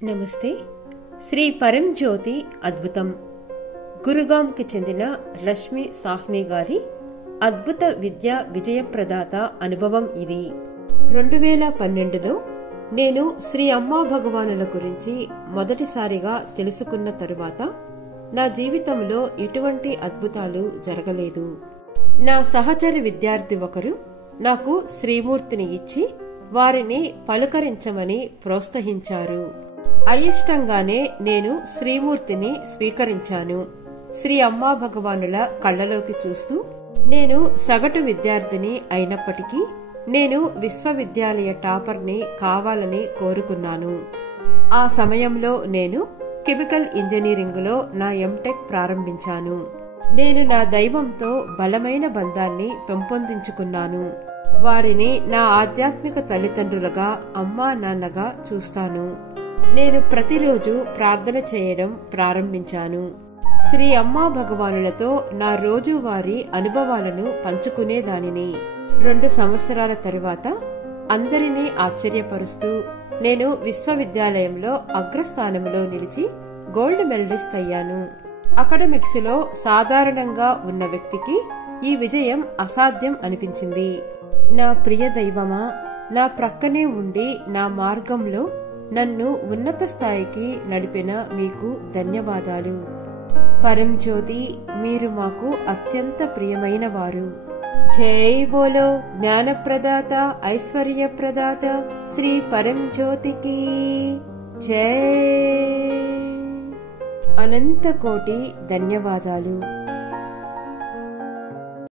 నమస్తే. శ్రీ పరంజ్యోతి అద్భుతం. గురుగాంకి చెందిన రష్మి సాహ్ని గారి అద్భుత విద్యా విజయప్రదాత అనుభవం ఇది. 2012లో నేను శ్రీ అమ్మా భగవానుల గురించి మొదటిసారిగా తెలుసుకున్న తరువాత నా జీవితంలో ఎటువంటి అద్భుతాలు జరగలేదు. నా సహచరి విద్యార్థి ఒకరు నాకు శ్రీమూర్తిని ఇచ్చి వారిని పలుకరించమని ప్రోత్సహించారు. అయిష్టంగానే నేను శ్రీమూర్తిని స్వీకరించాను. శ్రీ అమ్మా భగవానుల కళ్ళలోకి చూస్తూ, నేను సగటు విద్యార్థిని అయినప్పటికీ నేను విశ్వవిద్యాలయ టాపర్ని కావాలని కోరుకున్నాను. ఆ సమయంలో నేను కెమికల్ ఇంజనీరింగ్లో నా ఎంటెక్ ప్రారంభించాను. నేను నా దైవంతో బలమైన బంధాన్ని పెంపొందించుకున్నాను. వారిని నా ఆధ్యాత్మిక తల్లిదండ్రులుగా, అమ్మా నాన్నగా చూస్తాను. నేను ప్రతిరోజు ప్రార్థన చేయడం ప్రారంభించాను. శ్రీ అమ్మా భగవానులతో నా రోజువారీ అనుభవాలను పంచుకునేదానిని. 2 సంవత్సరాల తరువాత అందరినీ ఆశ్చర్యపరుస్తూ నేను విశ్వవిద్యాలయంలో అగ్రస్థానంలో నిలిచి గోల్డ్ మెడలిస్ట్ అయ్యాను. అకాడమిక్స్ లో సాధారణంగా ఉన్న వ్యక్తికి ఈ విజయం అసాధ్యం అనిపించింది. నా ప్రియ దైవమా, నా ప్రక్కనే ఉండి నా మార్గంలో నన్ను ఉన్నత స్థాయికి నడిపిన మీకు ధన్యవాదాలు. పరంజ్యోతి, మీరు మాకు అత్యంత ప్రియమైన వారు. జై బోలో జ్ఞానప్రదాత, ఐశ్వర్యప్రదాత శ్రీ పరంజ్యోతికి జై. అనంత కోటి ధన్యవాదాలు.